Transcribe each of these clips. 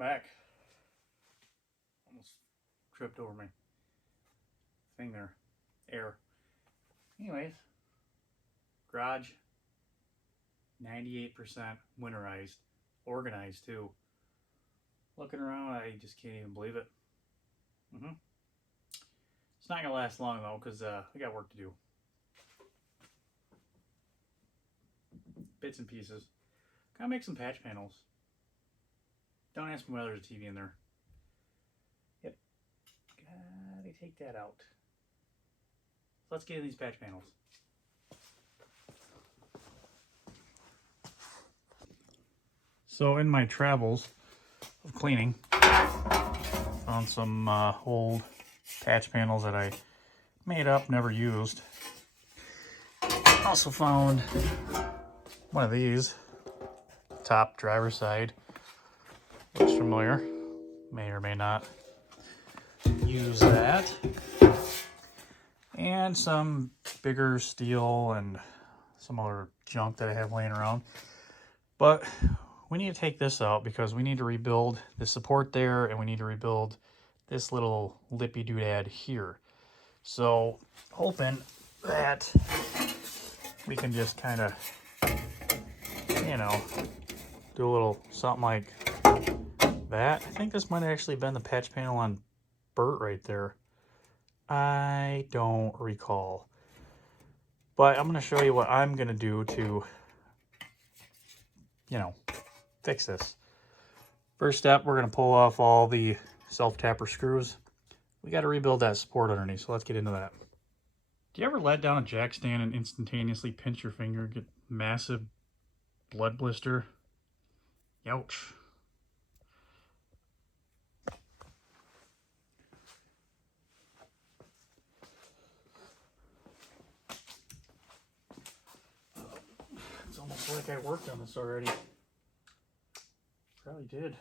back. Almost tripped over my thing there. Air. Anyways, garage 98% winterized, organized too. Looking around, I just can't even believe it. It's not gonna last long though, because we got work to do. Bits and pieces. Gotta make some patch panels. Don't ask me why there's a TV in there. Yep. Gotta take that out. Let's get in these patch panels. So in my travels of cleaning, found some old patch panels that I made up, never used. Also found one of these, top driver's side. Looks familiar. May or may not use that. And some bigger steel and some other junk that I have laying around. But we need to take this out because we need to rebuild the support there, and we need to rebuild this little lippy doodad here. So hoping that we can just kind of, you know, do a little something like that. I think this might have actually been the patch panel on Bert right there. I don't recall. But I'm going to show you what I'm going to do to, you know, fix this. First step, we're going to pull off all the self-tapper screws. We got to rebuild that support underneath, so let's get into that. Do you ever let down a jack stand and instantaneously pinch your finger, get massive blood blister? Ouch. It's almost like I worked on this already. Probably did.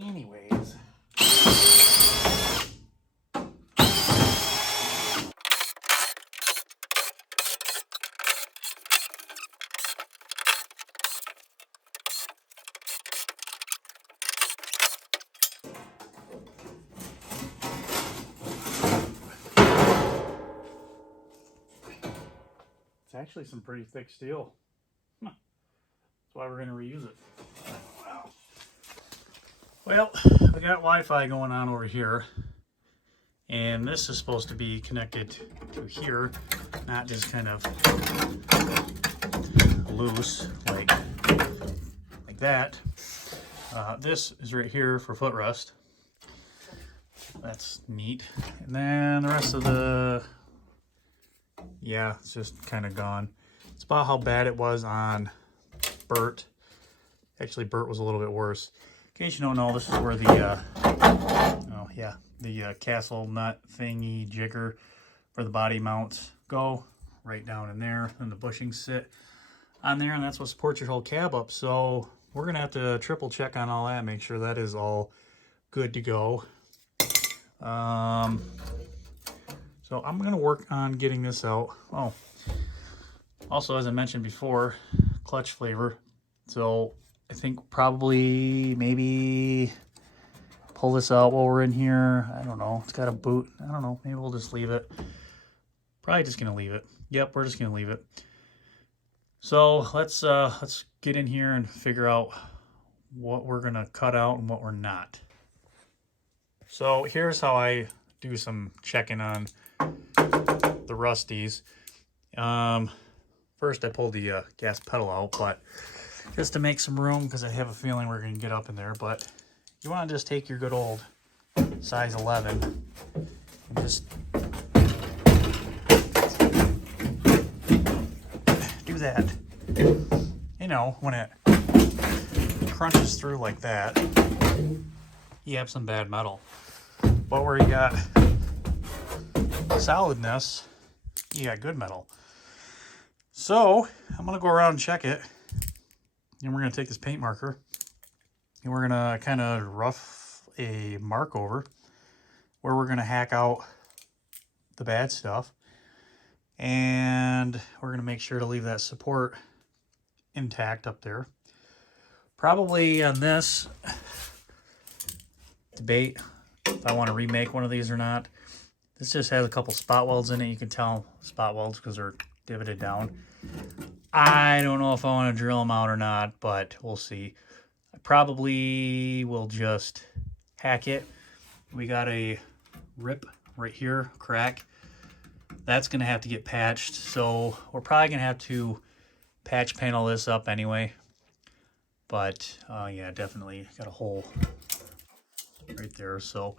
Anyways. It's actually some pretty thick steel. That's why we're going to reuse it. Wow. Well, we got Wi-Fi going on over here, and this is supposed to be connected to here, not just kind of loose like that. This is right here for footrest. That's neat. And then the rest of the, yeah, it's just kind of gone. It's about how bad it was on Bert. Actually, Bert was a little bit worse. In case you don't know, this is where the the castle nut thingy jigger for the body mounts go, right down in there, and the bushings sit on there, and that's what supports your whole cab up. So we're gonna have to triple check on all that, make sure that is all good to go. So I'm gonna work on getting this out. Oh, also, as I mentioned before, clutch flavor. So I think probably maybe pull this out while we're in here. I don't know. It's got a boot. I don't know. Maybe we'll just leave it. Probably just gonna leave it. Yep, we're just gonna leave it. So let's get in here and figure out what we're gonna cut out and what we're not. So here's how I do some checking on the Rusties. First I pulled the gas pedal out, but just to make some room, because I have a feeling we're going to get up in there. But you want to just take your good old size 11 and just do that. You know, when it crunches through like that, you have some bad metal. But where you got solidness, you got good metal. So I'm going to go around and check it. And we're going to take this paint marker and we're going to kind of rough a mark over where we're going to hack out the bad stuff. And we're going to make sure to leave that support intact up there. Probably on this, debate if I want to remake one of these or not. This just has a couple spot welds in it. You can tell spot welds because they're divoted down. I don't know if I want to drill them out or not, but we'll see. I probably will just hack it. We got a rip right here, crack. That's going to have to get patched, so we're probably going to have to patch panel this up anyway. But, yeah, definitely got a hole right there. So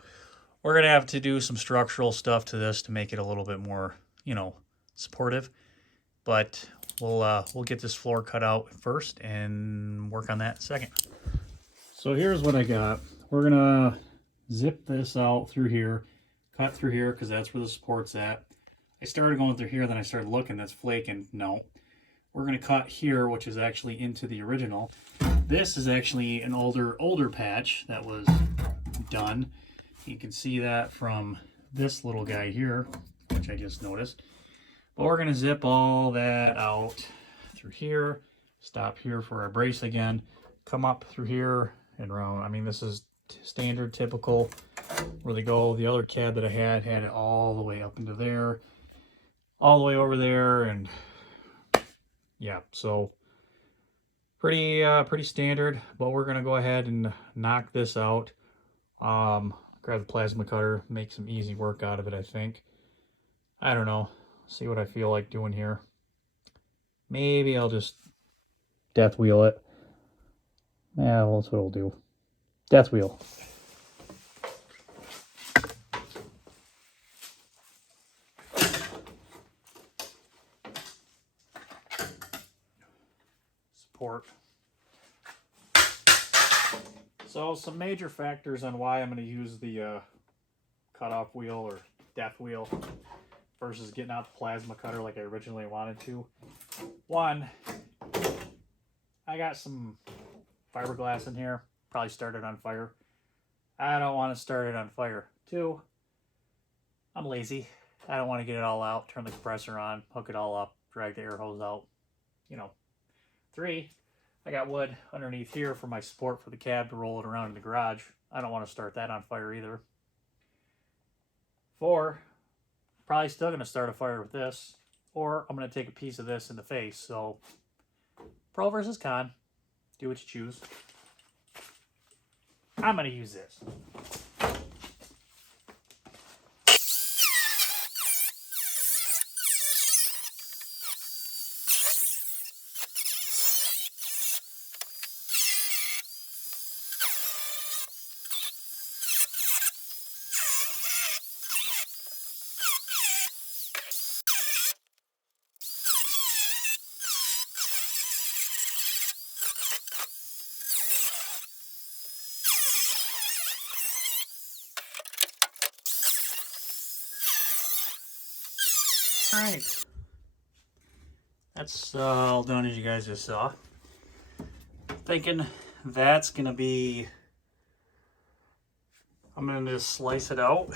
we're going to have to do some structural stuff to this to make it a little bit more, you know, supportive. But we'll get this floor cut out first and work on that second. So here's what I got. We're going to zip this out through here, cut through here because that's where the support's at. I started going through here, then I started looking, that's flaking. No. We're going to cut here, which is actually into the original. This is actually an older patch that was done. You can see that from this little guy here, which I just noticed. But we're going to zip all that out through here, stop here for our brace again, come up through here and around. I mean, this is standard, typical, where they go. The other cab that I had it all the way up into there, all the way over there, and yeah, so pretty standard. But we're gonna go ahead and knock this out. Grab the plasma cutter, make some easy work out of it. I think. I don't know. See what I feel like doing here. Maybe I'll just death wheel it. Yeah, well, that's what I'll do. Death wheel. Support. So some major factors on why I'm going to use the cutoff wheel or death wheel versus getting out the plasma cutter like I originally wanted to. One, I got some fiberglass in here. Probably started on fire. I don't want to start it on fire. Two, I'm lazy. I don't want to get it all out, turn the compressor on, hook it all up, drag the air hose out. You know. Three, I got wood underneath here for my support for the cab to roll it around in the garage. I don't want to start that on fire either. Four, probably still going to start a fire with this, or I'm going to take a piece of this in the face. So, pro versus con, do what you choose. I'm going to use this. Alright, that's all done as you guys just saw. Thinking that's going to be, I'm going to just slice it out.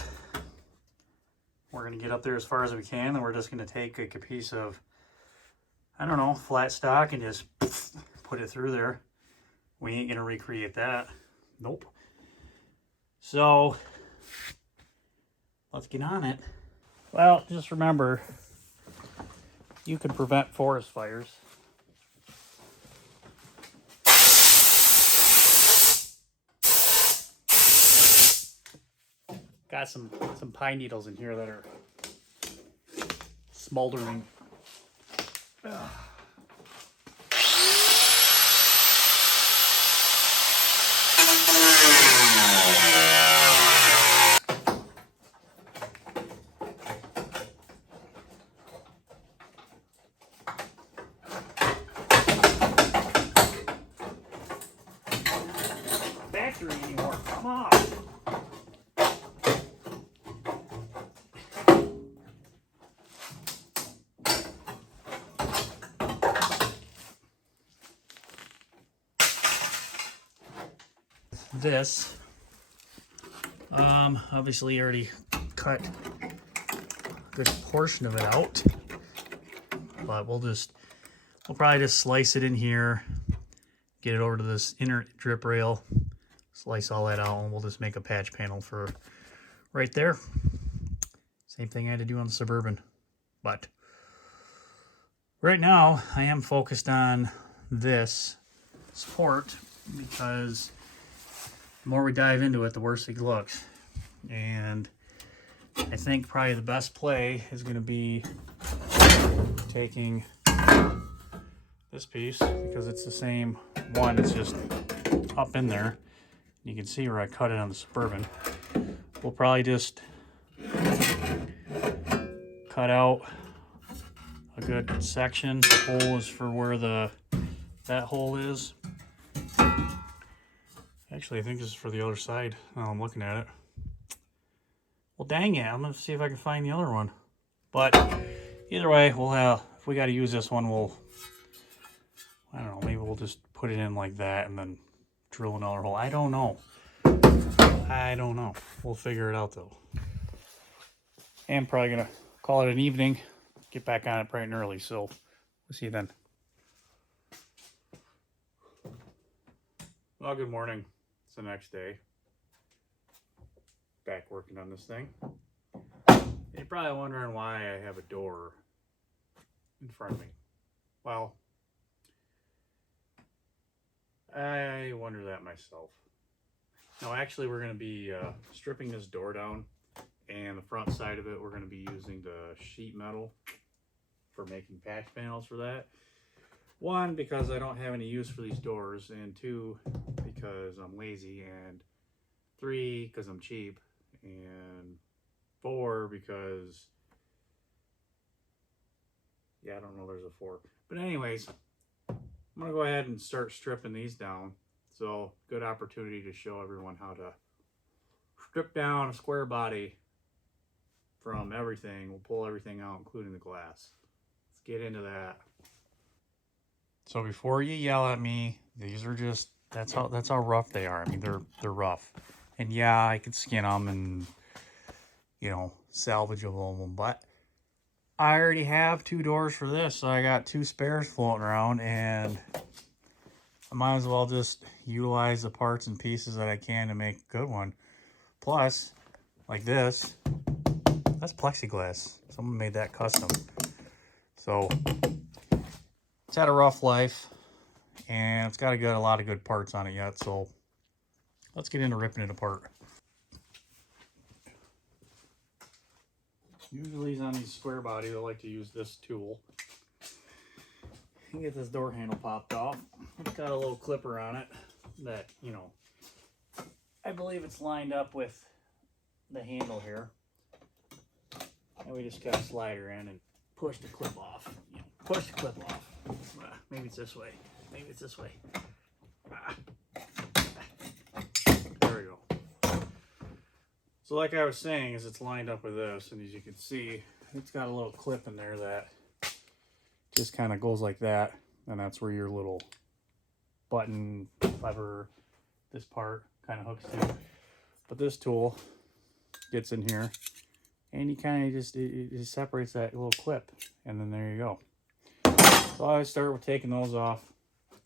We're going to get up there as far as we can, and we're just going to take like a piece of, I don't know, flat stock and just put it through there. We ain't going to recreate that. Nope. So, let's get on it. Well, just remember, you can prevent forest fires. Got some pine needles in here that are smoldering. Ugh. Factory anymore. Come on. This obviously already cut a good portion of it out, but we'll probably just slice it in here, get it over to this inner drip rail, slice all that out, and we'll just make a patch panel for right there. Same thing I had to do on the Suburban. But right now, I am focused on this support because the more we dive into it, the worse it looks. And I think probably the best play is going to be taking this piece, because it's the same one, it's just up in there. You can see where I cut it on the Suburban. We'll probably just cut out a good section. The hole is for where that hole is. Actually, I think this is for the other side. Now I'm looking at it. Well, dang it. I'm going to see if I can find the other one. But either way, we'll have, if we got to use this one, I don't know, maybe we'll just put it in like that and then drill another hole. I don't know. We'll figure it out though. I'm probably going to call it an evening. Get back on it bright and early. So we'll see you then. Well, good morning. It's the next day. Back working on this thing. You're probably wondering why I have a door in front of me. Well, I wonder that myself. No, actually, we're going to be stripping this door down, and the front side of it, we're going to be using the sheet metal for making patch panels for that. One, because I don't have any use for these doors, and two, because I'm lazy, and three, because I'm cheap, and four, because, yeah, I don't know, there's a four. But anyways, I'm going to go ahead and start stripping these down. So, good opportunity to show everyone how to strip down a square body from everything. We'll pull everything out, including the glass. Let's get into that. So before you yell at me, these are just, that's how rough they are. I mean, they're rough. And yeah, I could skin them and, you know, salvageable them, but I already have 2 doors for this, so I got 2 spares floating around, and I might as well just utilize the parts and pieces that I can to make a good one. Plus, like this, that's plexiglass. Someone made that custom. So it's had a rough life, and it's got a lot of good parts on it yet, so let's get into ripping it apart. Usually on these square body, they like to use this tool. You get this door handle popped off. It's got a little clipper on it that, you know, I believe it's lined up with the handle here. And we just got to slide her in and push the clip off. You know, push the clip off. Maybe it's this way. Maybe it's this way. There we go. So like I was saying, is it's lined up with this, and as you can see, it's got a little clip in there that just kind of goes like that, and that's where your little button lever, this part kind of hooks to. But this tool gets in here, and you kind of just, it just separates that little clip, and then there you go. So I start with taking those off,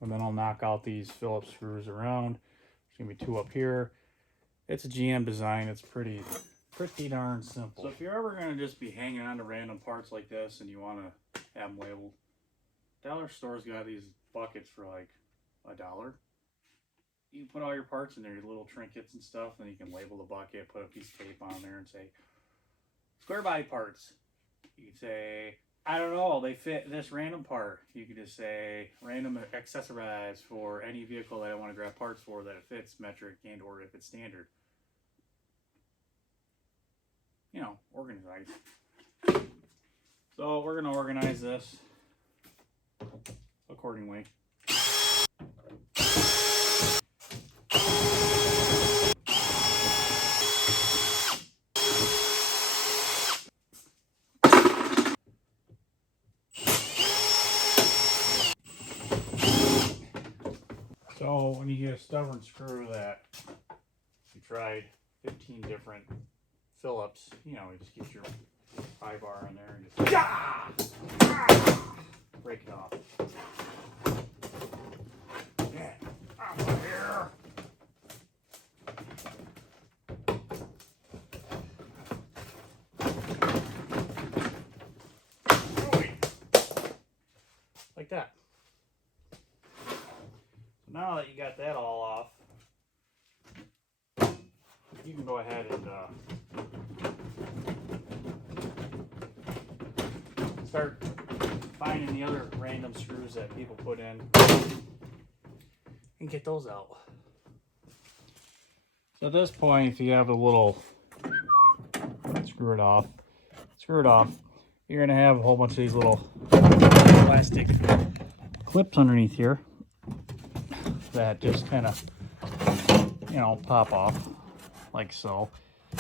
and then I'll knock out these Phillips screws around. There's gonna be 2 up here. It's a GM design. It's pretty darn simple. So if you're ever gonna just be hanging on to random parts like this and you wanna have them labeled, dollar store's got these buckets for like $1. You put all your parts in there, your little trinkets and stuff, and then you can label the bucket, put a piece of tape on there and say, square body parts. You could say, I don't know, they fit this random part. You could just say, random accessorize for any vehicle that I want to grab parts for that it fits metric and or if it's standard. You know, organize. So we're going to organize this accordingly. So when you get a stubborn screw that you tried 15 different Phillips, you know, you just get your pry bar in there and just break it off. Yeah. like that. So now that you got that all off, you can go ahead and start finding the other random screws that people put in and get those out. So at this point, if you have a little screw it off, you're gonna have a whole bunch of these little plastic clips underneath here that just kind of, you know, pop off like so.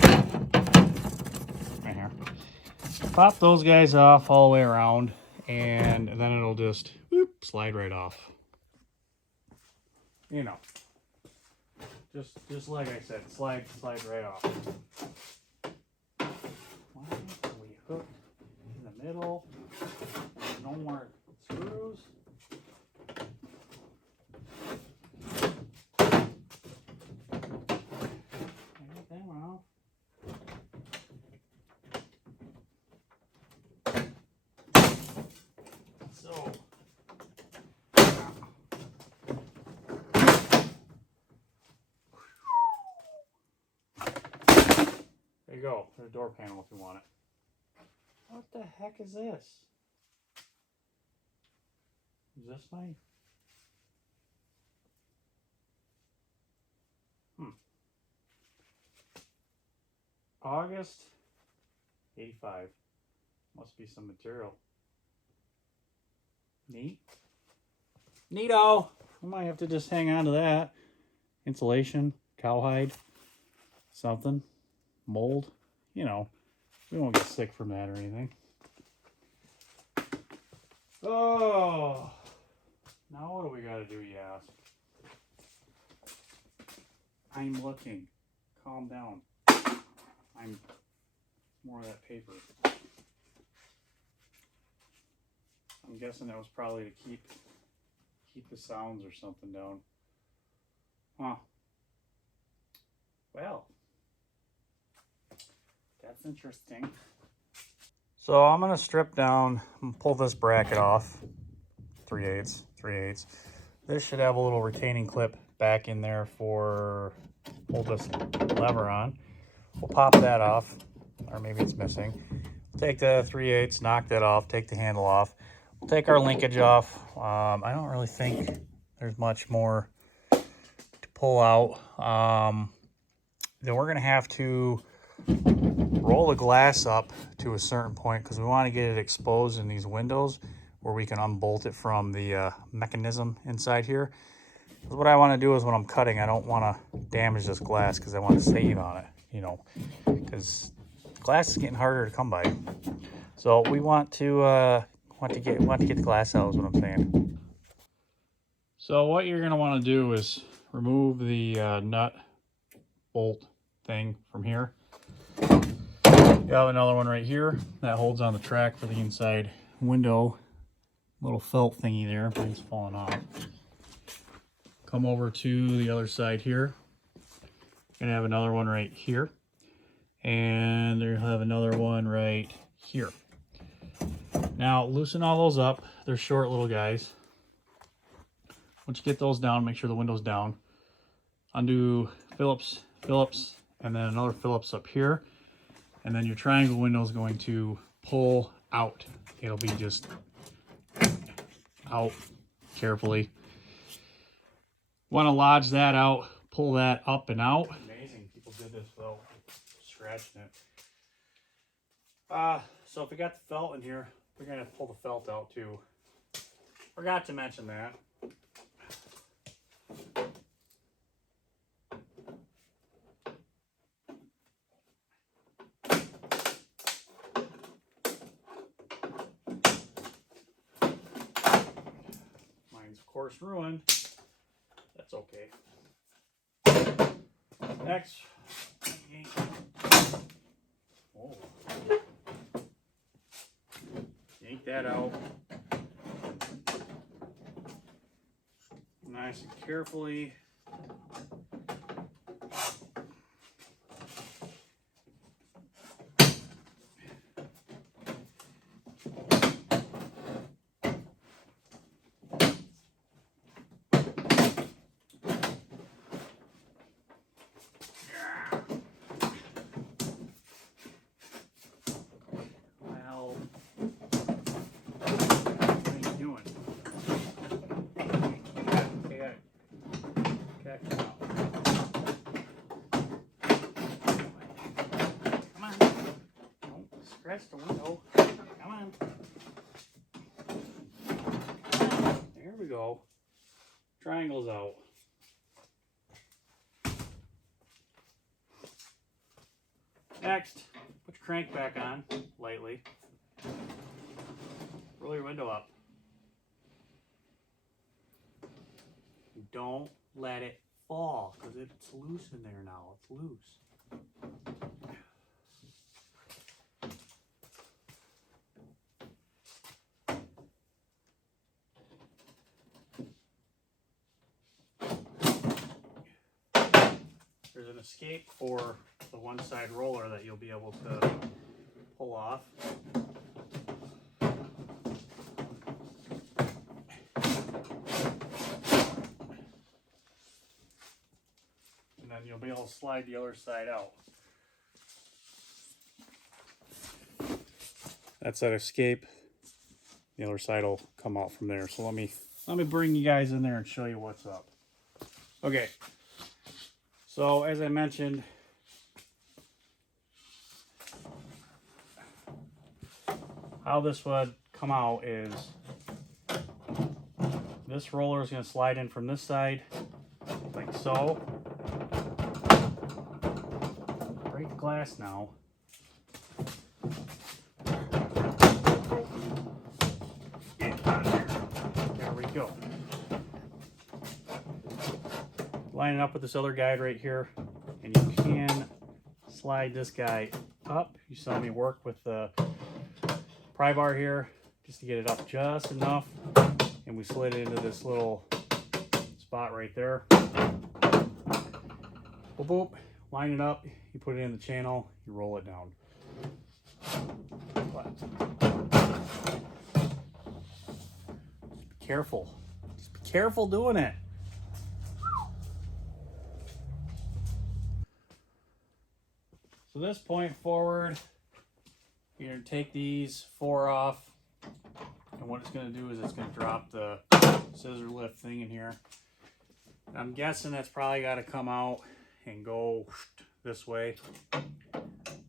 Right here. Pop those guys off all the way around, and then it'll just whoop, slide right off. You know, just like I said, slide right off. Why are we hooked in the middle? No more screws. Get that one off. So. There you go. There's a door panel if you want it. What the heck is this? Is this my... August 85. Must be some material. Neat. Neato! I might have to just hang on to that. Insulation, cowhide, something, mold. You know, we won't get sick from that or anything. Oh, now what do we gotta do, you ask? I'm looking. Calm down. I'm more of that paper. I'm guessing that was probably to keep the sounds or something down. Huh. Well, that's interesting. So I'm gonna strip down and pull this bracket off. 3/8. This should have a little retaining clip back in there for hold this lever on. We'll pop that off, or maybe it's missing. Take the 3/8, knock that off, take the handle off. We'll take our linkage off. I don't really think there's much more to pull out. Then we're gonna have to roll the glass up to a certain point because we want to get it exposed in these windows where we can unbolt it from the mechanism inside here. Because what I want to do is when I'm cutting, I don't want to damage this glass because I want to save on it, you know, because glass is getting harder to come by. So we want to get the glass out is what I'm saying. So what you're going to want to do is remove the nut bolt thing from here. You have another one right here that holds on the track for the inside window. Little felt thingy there, mine's falling off. Come over to the other side here. You're gonna have another one right here. And you'll have another one right here. Now loosen all those up. They're short little guys. Once you get those down, make sure the window's down. Undo Phillips, and then another Phillips up here. And then your triangle window is going to pull out. It'll be just out carefully. Want to lodge that out, pull that up and out. Amazing, people did this without scratching it. So if we got the felt in here, we're gonna have to pull the felt out too. Forgot to mention that. Mine's of course ruined. That's okay. Next, oh, yank that out nice and carefully. West, the window. Come on. There we go. Triangle's out. Next, put your crank back on lightly. Roll your window up. Don't let it fall because it's loose in there now. It's loose. There's an escape for the one side roller that you'll be able to pull off. And then you'll be able to slide the other side out. That's that escape. The other side will come out from there. So let me bring you guys in there and show you what's up. Okay. So as I mentioned, how this would come out is this roller is going to slide in from this side like so. Break the glass now. Get out of here. There we go. Line it up with this other guide right here, and you can slide this guy up. You saw me work with the pry bar here just to get it up just enough, and we slid it into this little spot right there. Boop, boop. Line it up, you put it in the channel, you roll it down. Just be careful. Just be careful doing it. So this point forward, you're going to take these 4 off, and what it's going to do is it's going to drop the scissor lift thing in here. I'm guessing that's probably got to come out and go this way.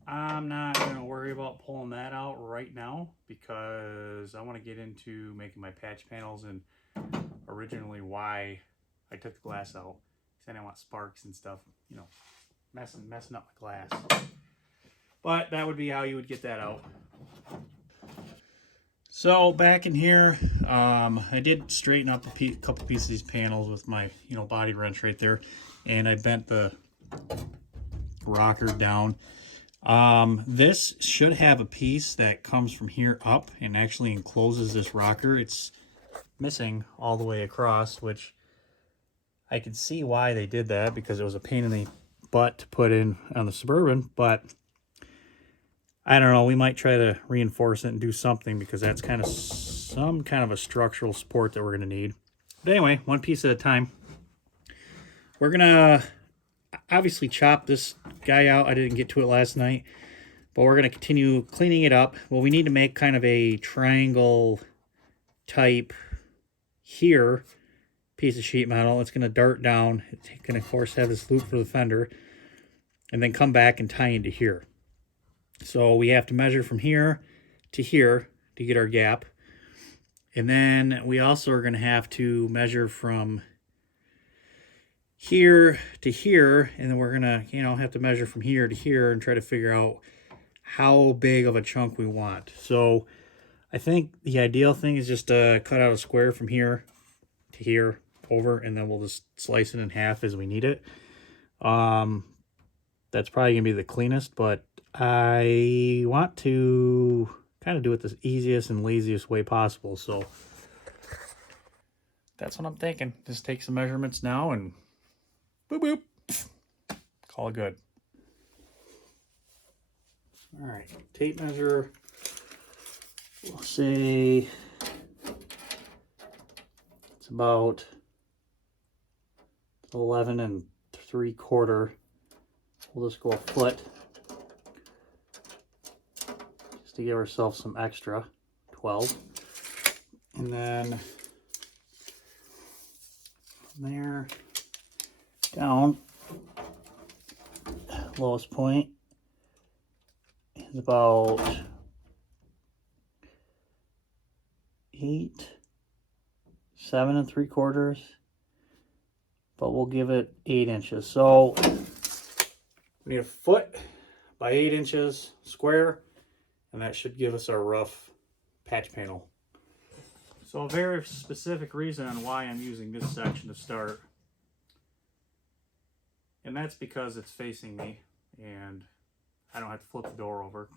I'm not going to worry about pulling that out right now because I want to get into making my patch panels, and originally why I took the glass out because I didn't want sparks and stuff, you know, messing up my glass. But that would be how you would get that out. So back in here, I did straighten up a couple pieces of these panels with my, body wrench right there, and I bent the rocker down. This should have a piece that comes from here up and actually encloses this rocker. It's missing all the way across, which I can see why they did that because it was a pain in the butt to put in on the Suburban, but I don't know, we might try to reinforce it and do something because that's kind of some kind of a structural support that we're going to need. But anyway, one piece at a time. We're going to obviously chop this guy out. I didn't get to it last night, but we're going to continue cleaning it up. Well, we need to make kind of a triangle type here piece of sheet metal. It's going to dart down. It's going to, of course, have this loop for the fender and then come back and tie into here. So we have to measure from here to get our gap. And then we also are going to have to measure from here to here. And then we're going to, have to measure from here to here and try to figure out how big of a chunk we want. So I think the ideal thing is just to cut out a square from here to here over, and then we'll just slice it in half as we need it. That's probably going to be the cleanest, but I want to kind of do it the easiest and laziest way possible. So that's what I'm thinking. Just take some measurements now and boop, boop. Call it good. All right, tape measure. We'll say it's about 11 3/4. We'll just go a foot just to give ourselves some extra, 12. And then from there down, lowest point is about 7 3/4, but we'll give it 8 inches. So we need a foot by 8 inches square, and that should give us our rough patch panel. So a very specific reason on why I'm using this section to start, and that's because it's facing me and I don't have to flip the door over.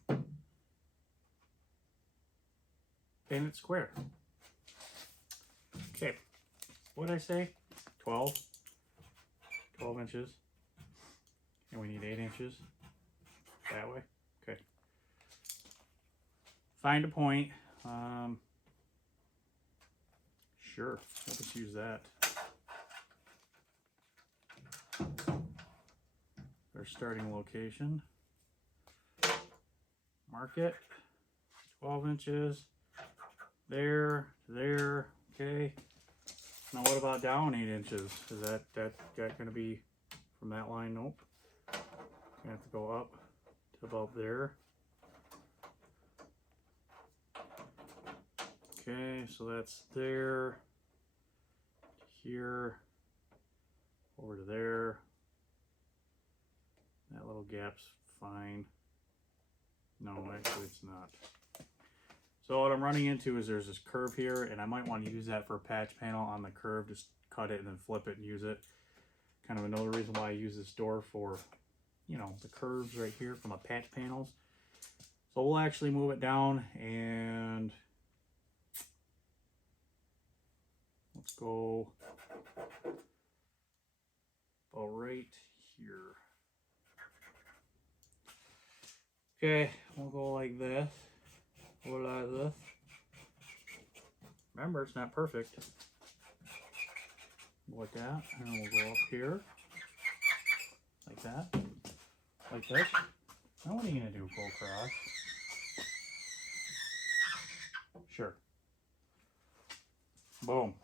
And it's square. Okay, what did I say? 12 inches. And we need 8 inches that way. Okay. Find a point. Sure, we'll just use that. Our starting location. Mark it. 12 inches. There, okay. Now what about down 8 inches? Is that going to be from that line? Nope. Gonna have to go up to about there. Okay, so that's there, here, over to there. That little gap's fine. No, actually it's not. So what I'm running into is there's this curve here, and I might want to use that for a patch panel on the curve. Just cut it and then flip it and use it. Kind of another reason why I use this door for, you know, the curves right here from a patch panels. So we'll actually move it down, and let's go about right here. Okay, we'll go like this. Go like this. Remember, it's not perfect. Like that, and we'll go up here. Like that. Like this. Now what are you gonna do? Go across? Sure. Boom.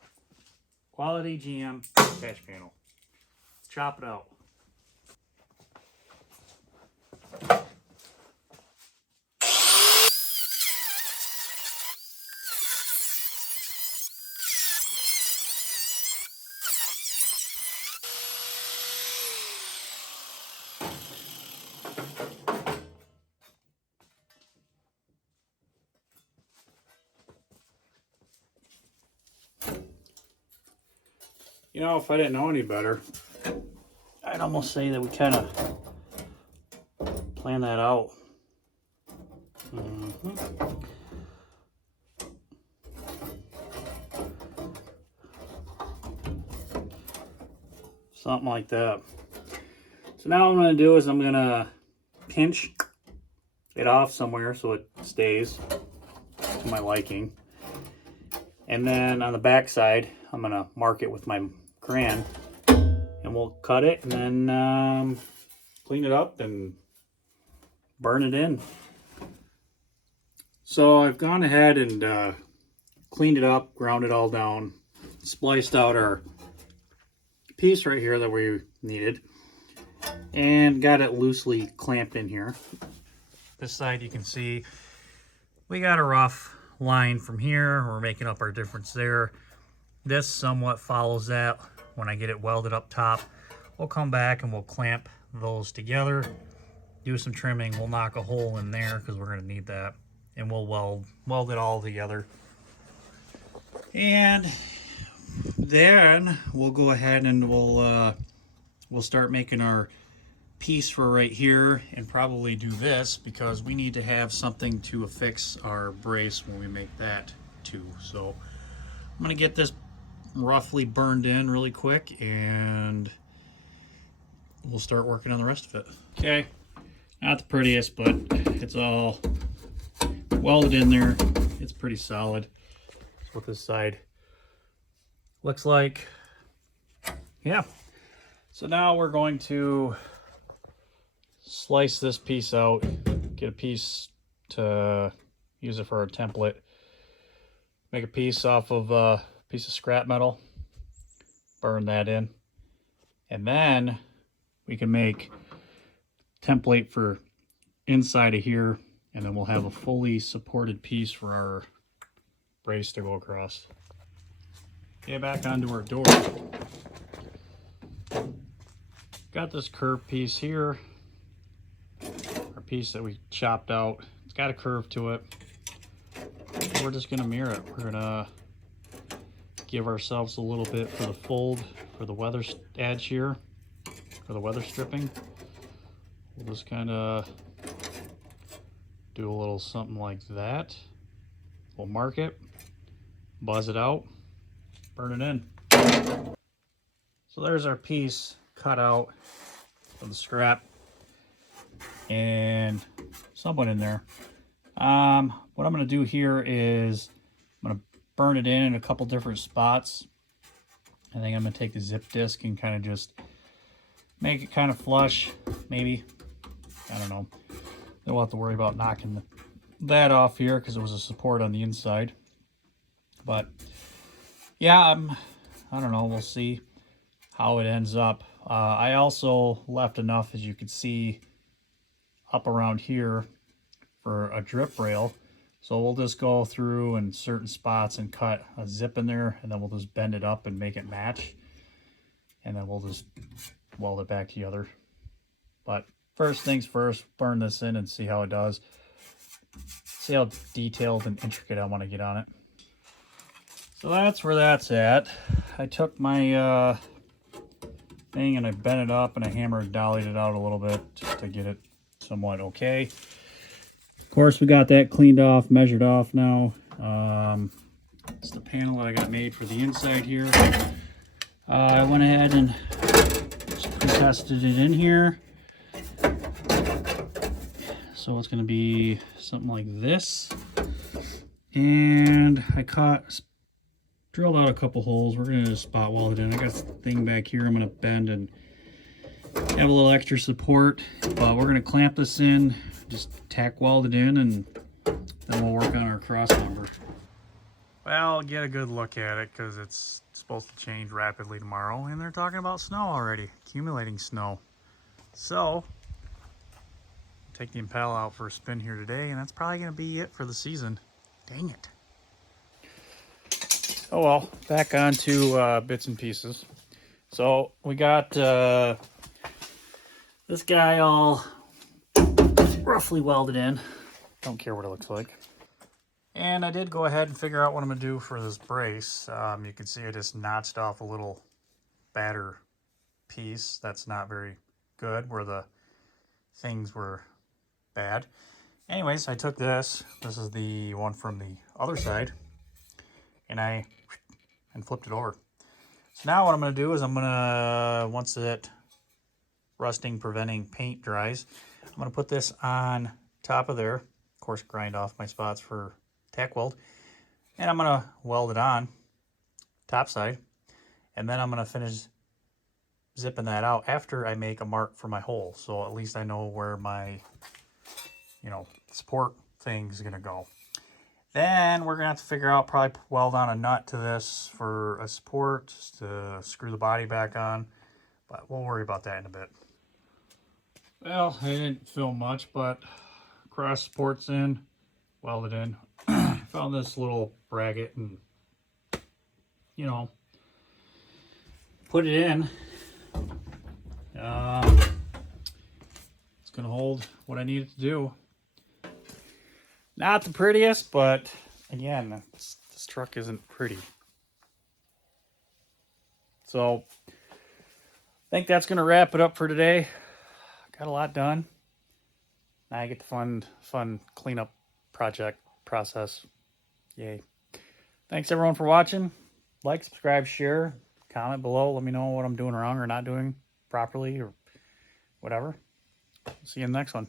Quality GM patch panel. Let's chop it out. You know, if I didn't know any better, I'd almost say that we kind of plan that out. Something like that. So now what I'm going to do is I'm going to pinch it off somewhere so it stays to my liking. And then on the back side, I'm going to mark it with my crayon, and we'll cut it and then clean it up and burn it in. So I've gone ahead and cleaned it up, ground it all down, spliced out our piece right here that we needed, and got it loosely clamped in here. This side you can see we got a rough line from here. We're making up our difference there. This somewhat follows that. When I get it welded up top, we'll come back and we'll clamp those together, do some trimming. We'll knock a hole in there because we're going to need that, and we'll weld it all together. And then we'll go ahead and we'll start making our piece for right here, and probably do this because we need to have something to affix our brace when we make that too. So I'm going to get this roughly burned in really quick, and we'll start working on the rest of it. Okay, not the prettiest, but it's all welded in there. It's pretty solid. That's what this side looks like. Yeah, so now we're going to slice this piece out, get a piece to use it for our template, make a piece off of a piece of scrap metal, burn that in, and then we can make template for inside of here, and then we'll have a fully supported piece for our brace to go across. Okay, back onto our door. Got this curved piece here. Our piece that we chopped out. It's got a curve to it. We're just gonna mirror it. We're gonna give ourselves a little bit for the fold, for the weather edge here, for the weather stripping. We'll just kind of do a little something like that. We'll mark it, buzz it out, burn it in. So there's our piece cut out of the scrap and somewhat in there. What I'm going to do here is I'm going to burn it in a couple different spots. I think I'm going to take the zip disc and kind of just make it kind of flush, maybe. I don't know. Then we'll have to worry about knocking that off here because there was a support on the inside. But yeah, I don't know. We'll see how it ends up. I also left enough, as you can see, up around here for a drip rail. So we'll just go through in certain spots and cut a zip in there, and then we'll just bend it up and make it match. And then we'll just weld it back together. But first things first, burn this in and see how it does. See how detailed and intricate I want to get on it. So that's where that's at. I took my thing and I bent it up and I hammered dollied it out a little bit just to get it somewhat okay. Of course, we got that cleaned off, measured off now. It's the panel that I got made for the inside here. I went ahead and just pre-tested it in here. So it's going to be something like this. And I drilled out a couple holes. We're going to just spot weld it in. I got this thing back here I'm going to bend and have a little extra support. But we're going to clamp this in, just tack weld it in, and then we'll work on our cross member. Well, get a good look at it because it's supposed to change rapidly tomorrow. And they're talking about snow already, accumulating snow. So take the Impala out for a spin here today, and that's probably going to be it for the season. Dang it. Oh well, back on to bits and pieces. So we got this guy all roughly welded in. Don't care what it looks like. And I did go ahead and figure out what I'm going to do for this brace. You can see I just notched off a little batter piece that's not very good, where the things were bad. Anyways, I took this. This is the one from the other side, and I flipped it over. So now what I'm going to do is I'm going to, once that rusting preventing paint dries, I'm going to put this on top of there. Of course, grind off my spots for tack weld, and I'm going to weld it on top side, and then I'm going to finish zipping that out after I make a mark for my hole, so at least I know where my support thing's gonna go. Then we're gonna have to figure out, probably weld on a nut to this for a support, just to screw the body back on, but we'll worry about that in a bit. Well, I didn't film much, but cross supports in, welded in. Found this little bracket and put it in. It's gonna hold what I need it to do. Not the prettiest, but again, this truck isn't pretty. So I think that's gonna wrap it up for today. Got a lot done. Now I get the fun cleanup process. Yay. Thanks everyone for watching. Like, subscribe, share, comment below. Let me know what I'm doing wrong or not doing properly or whatever. See you in the next one.